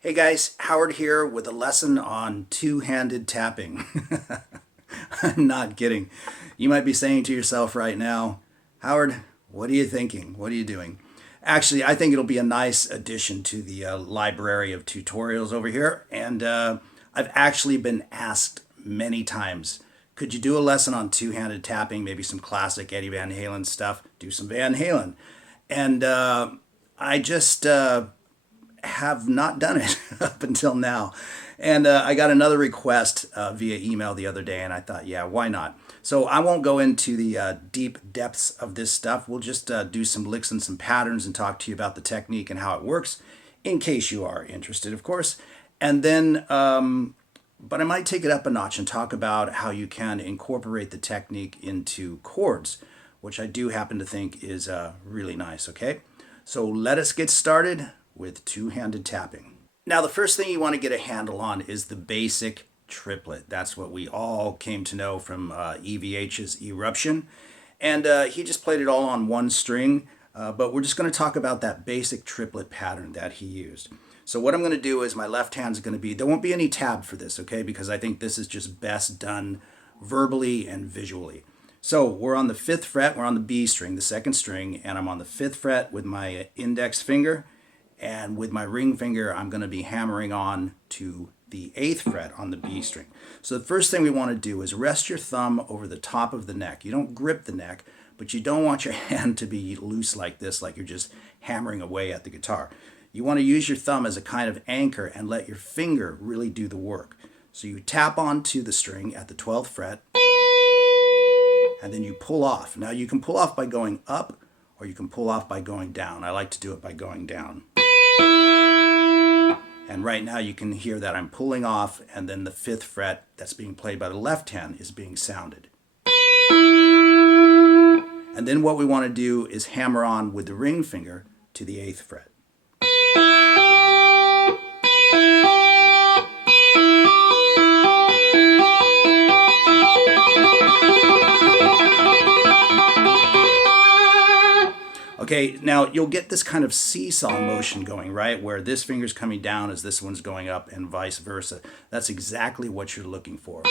Hey guys, Howard here with a lesson on two-handed tapping. I'm not kidding. You might be saying to yourself right now, Howard, what are you thinking? What are you doing? Actually, I think it'll be a nice addition to the library of tutorials over here. And I've actually been asked many times, could you do a lesson on two-handed tapping, maybe some classic Eddie Van Halen stuff, do some Van Halen. And I just have not done it up until now. And I got another request via email the other day, and I thought, yeah, why not? So I won't go into the deep depths of this stuff. We'll just do some licks and some patterns and talk to you about the technique and how it works, in case you are interested, of course. And then, but I might take it up a notch and talk about how you can incorporate the technique into chords, which I do happen to think is really nice, okay? So let us get started with two-handed tapping. Now, the first thing you want to get a handle on is the basic triplet. That's what we all came to know from EVH's Eruption. And he just played it all on one string, but we're just going to talk about that basic triplet pattern that he used. So what I'm going to do is my left hand's going to be, there won't be any tab for this, okay, because I think this is just best done verbally and visually. So we're on the 5th fret, we're on the B string, the 2nd string, and I'm on the 5th fret with my index finger. And with my ring finger, I'm going to be hammering on to the 8th fret on the B string. So the first thing we want to do is rest your thumb over the top of the neck. You don't grip the neck, but you don't want your hand to be loose like this, like you're just hammering away at the guitar. You want to use your thumb as a kind of anchor and let your finger really do the work. So you tap onto the string at the 12th fret, and then you pull off. Now you can pull off by going up, or you can pull off by going down. I like to do it by going down. And right now you can hear that I'm pulling off, and then the 5th fret that's being played by the left hand is being sounded. And then what we want to do is hammer on with the ring finger to the 8th fret. Okay, now you'll get this kind of seesaw motion going, right? Where this finger's coming down as this one's going up and vice versa. That's exactly what you're looking for.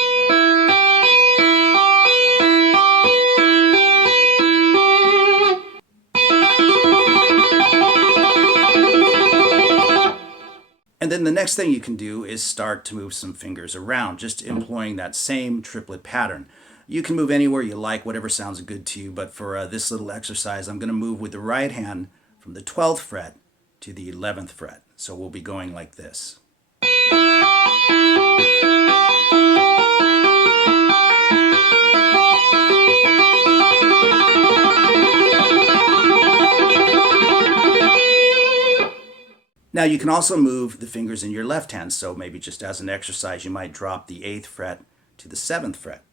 And then the next thing you can do is start to move some fingers around, just employing that same triplet pattern. You can move anywhere you like, whatever sounds good to you, but for this little exercise, I'm going to move with the right hand from the 12th fret to the 11th fret. So we'll be going like this. Now you can also move the fingers in your left hand, so maybe just as an exercise you might drop the 8th fret to the 7th fret.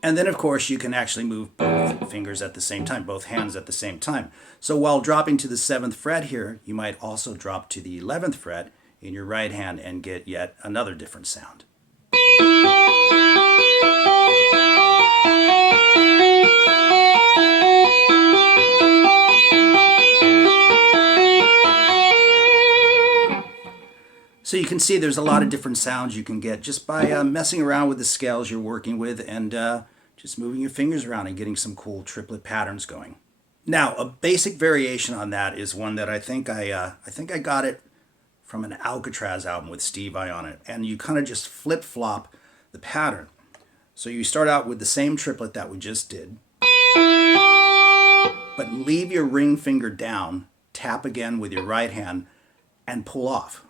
And then, of course, you can actually move both fingers at the same time, both hands at the same time. So while dropping to the 7th fret here, you might also drop to the 11th fret in your right hand and get yet another different sound. So you can see there's a lot of different sounds you can get just by messing around with the scales you're working with and just moving your fingers around and getting some cool triplet patterns going. Now, a basic variation on that is one that I think I got it from an Alcatraz album with Steve Vai on it, and you kind of just flip-flop the pattern. So you start out with the same triplet that we just did, but leave your ring finger down, tap again with your right hand, and pull off.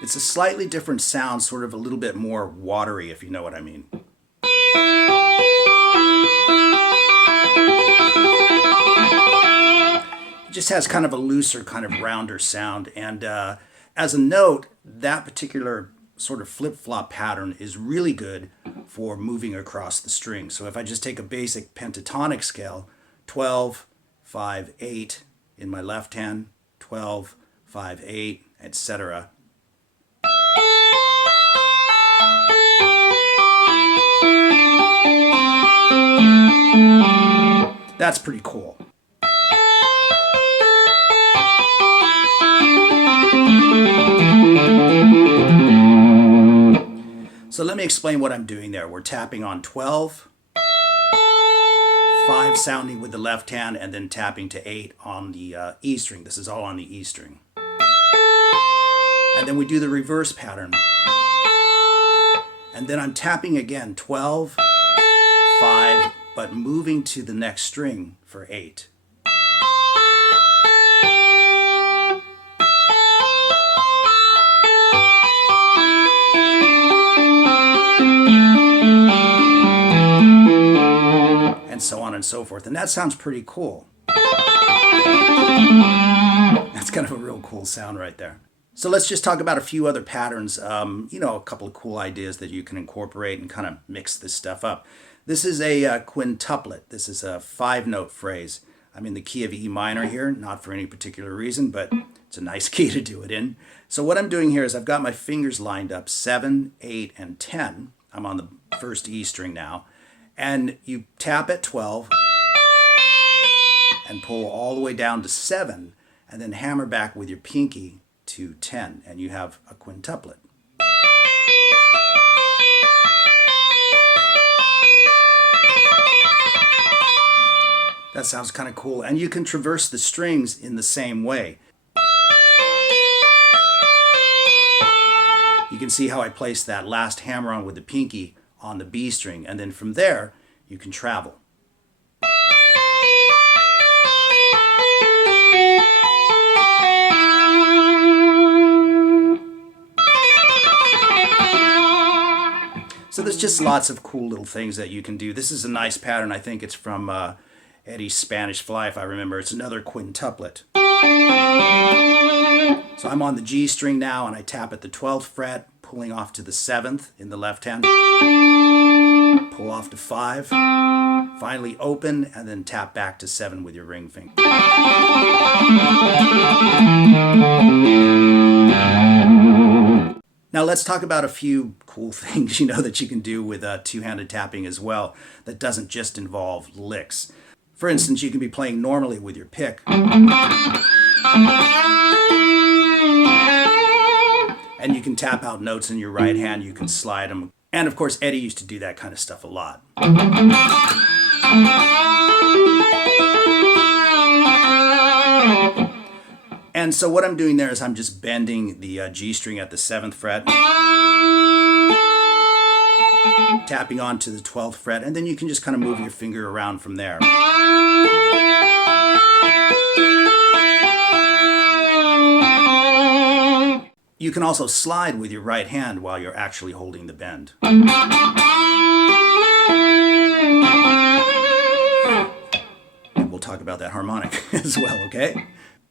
It's a slightly different sound, sort of a little bit more watery, if you know what I mean. It just has kind of a looser, kind of rounder sound. And as a note, that particular sort of flip-flop pattern is really good for moving across the string. So if I just take a basic pentatonic scale, 12, 5, 8 in my left hand, 12, 5, 8, etc. That's pretty cool. So let me explain what I'm doing there. We're tapping on 12, 5 sounding with the left hand, and then tapping to 8 on the E string. This is all on the E string. And then we do the reverse pattern. And then I'm tapping again, 12, 5, but moving to the next string for 8. And so on and so forth. And that sounds pretty cool. That's kind of a real cool sound right there. So let's just talk about a few other patterns, you know, a couple of cool ideas that you can incorporate and kind of mix this stuff up. This is a quintuplet. This is a 5-note phrase. I'm in the key of E minor here, not for any particular reason, but it's a nice key to do it in. So what I'm doing here is I've got my fingers lined up 7, 8, and 10. I'm on the first E string now. And you tap at 12 and pull all the way down to 7, and then hammer back with your pinky to 10, and you have a quintuplet. That sounds kind of cool. And you can traverse the strings in the same way. You can see how I placed that last hammer on with the pinky on the B string, and then from there you can travel. So there's just lots of cool little things that you can do. This is a nice pattern. I think it's from Eddie's Spanish Fly, if I remember. It's another quintuplet. So I'm on the G string now, and I tap at the 12th fret, pulling off to the 7th in the left hand. Pull off to 5. Finally open, and then tap back to 7 with your ring finger. Now let's talk about a few cool things, you know, that you can do with two-handed tapping as well that doesn't just involve licks. For instance, you can be playing normally with your pick. And you can tap out notes in your right hand, you can slide them. And of course, Eddie used to do that kind of stuff a lot. And so what I'm doing there is I'm just bending the G string at the 7th fret, tapping onto the 12th fret, and then you can just kind of move your finger around from there. You can also slide with your right hand while you're actually holding the bend. And we'll talk about that harmonic as well, okay?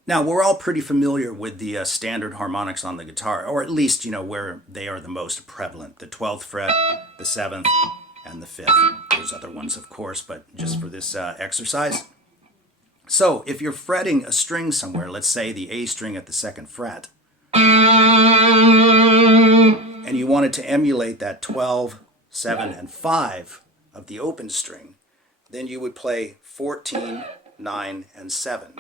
Now, we're all pretty familiar with the standard harmonics on the guitar, or at least, you know, where they are the most prevalent. The 12th fret, the 7th, and the 5th. There's other ones, of course, but just for this exercise. So, if you're fretting a string somewhere, let's say the A string at the 2nd fret, and you wanted to emulate that 12, 7, and 5 of the open string, then you would play 14, 9, and 7.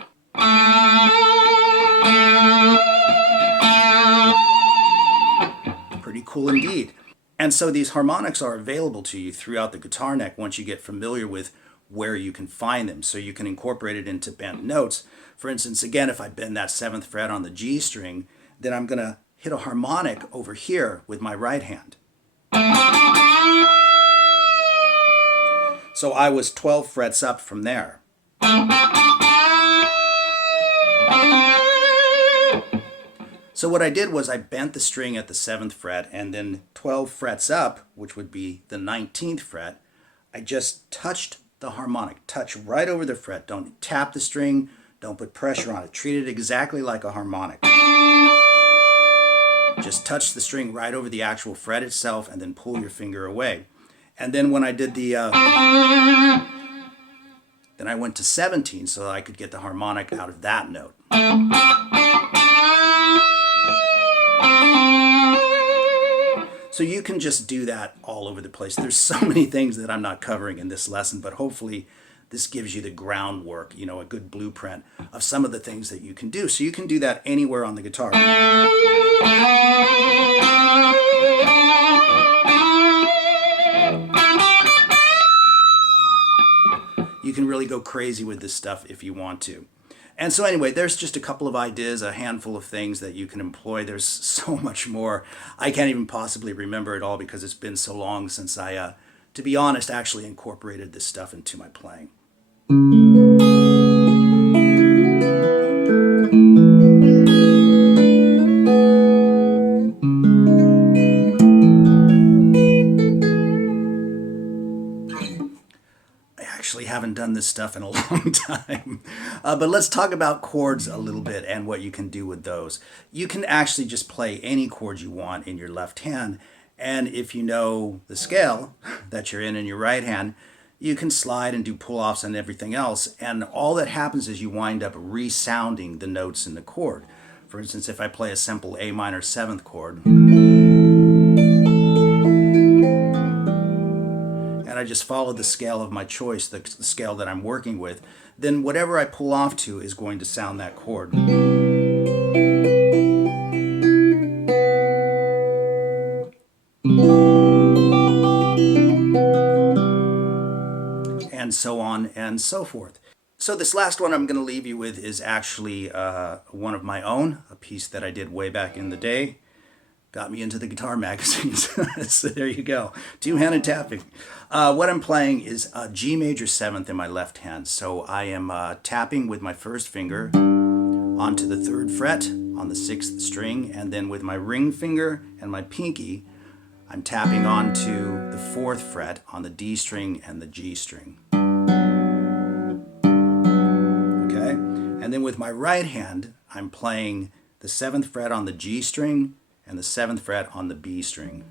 Pretty cool indeed. And so these harmonics are available to you throughout the guitar neck once you get familiar with where you can find them. So you can incorporate it into bent notes. For instance, again, if I bend that 7th fret on the G string, then I'm going to hit a harmonic over here with my right hand. So I was 12 frets up from there. So what I did was I bent the string at the 7th fret, and then 12 frets up, which would be the 19th fret, I just touched the harmonic. Touch right over the fret. Don't tap the string. Don't put pressure on it. Treat it exactly like a harmonic. Just touch the string right over the actual fret itself, and then pull your finger away. And then when I did the Then I went to 17 so that I could get the harmonic out of that note. So you can just do that all over the place. There's so many things that I'm not covering in this lesson, but hopefully this gives you the groundwork, you know, a good blueprint of some of the things that you can do. So you can do that anywhere on the guitar. You can really go crazy with this stuff if you want to. And so anyway, there's just a couple of ideas, a handful of things that you can employ. There's so much more. I can't even possibly remember it all because it's been so long since I, to be honest, actually incorporated this stuff into my playing. Haven't done this stuff in a long time. But let's talk about chords a little bit and what you can do with those. You can actually just play any chord you want in your left hand, and if you know the scale that you're in your right hand, you can slide and do pull-offs and everything else, and all that happens is you wind up resounding the notes in the chord. For instance, if I play a simple A minor 7th chord, I just follow the scale of my choice, the scale that I'm working with, then whatever I pull off to is going to sound that chord. And so on and so forth. So this last one I'm going to leave you with is actually one of my own, a piece that I did way back in the day. Got me into the guitar magazines. So there you go. Two-handed tapping. What I'm playing is a G major 7th in my left hand. So I am tapping with my first finger onto the 3rd fret on the 6th string, and then with my ring finger and my pinky, I'm tapping onto the 4th fret on the D string and the G string. Okay? And then with my right hand, I'm playing the 7th fret on the G string and the 7th fret on the B string.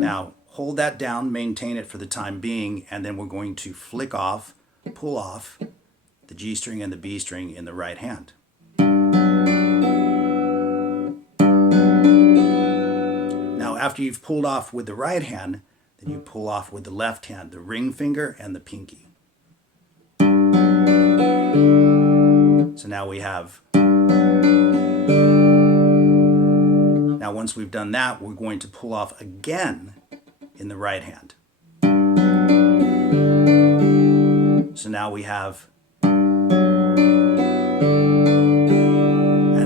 Now, hold that down, maintain it for the time being, and then we're going to flick off, pull off the G string and the B string in the right hand. Now, after you've pulled off with the right hand, then you pull off with the left hand, the ring finger and the pinky. So now we have, now once we've done that, we're going to pull off again in the right hand. So now we have, and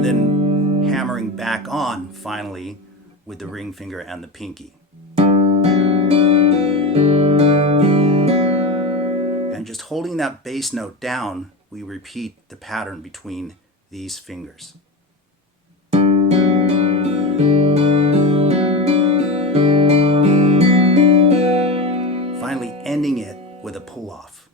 then hammering back on finally with the ring finger and the pinky. And just holding that bass note down, we repeat the pattern between these fingers. Finally ending it with a pull-off.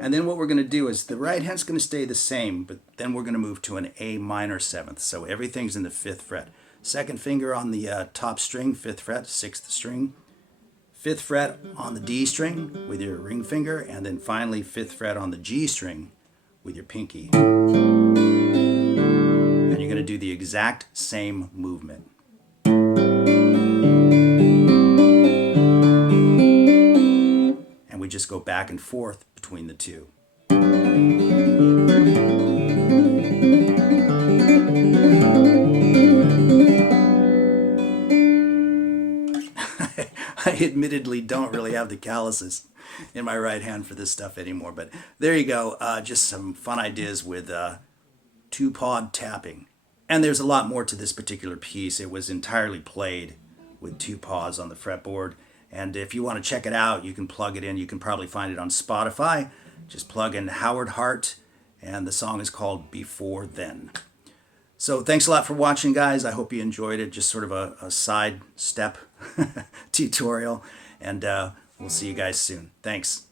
And then what we're going to do is the right hand's going to stay the same, but then we're going to move to an A minor 7th. So everything's in the 5th fret. 2nd finger on the top string, 5th fret, 6th string. 5th fret on the D string with your ring finger, and then finally 5th fret on the G string with your pinky. And you're going to do the exact same movement. And we just go back and forth between the two. I admittedly don't really have the calluses in my right hand for this stuff anymore, but there you go. Just some fun ideas with two-pawed tapping. And there's a lot more to this particular piece. It was entirely played with 2 paws on the fretboard. And if you want to check it out, you can plug it in. You can probably find it on Spotify. Just plug in Howard Hart, and the song is called Before Then. So thanks a lot for watching, guys. I hope you enjoyed it. Just sort of a side step tutorial. And we'll see you guys soon. Thanks.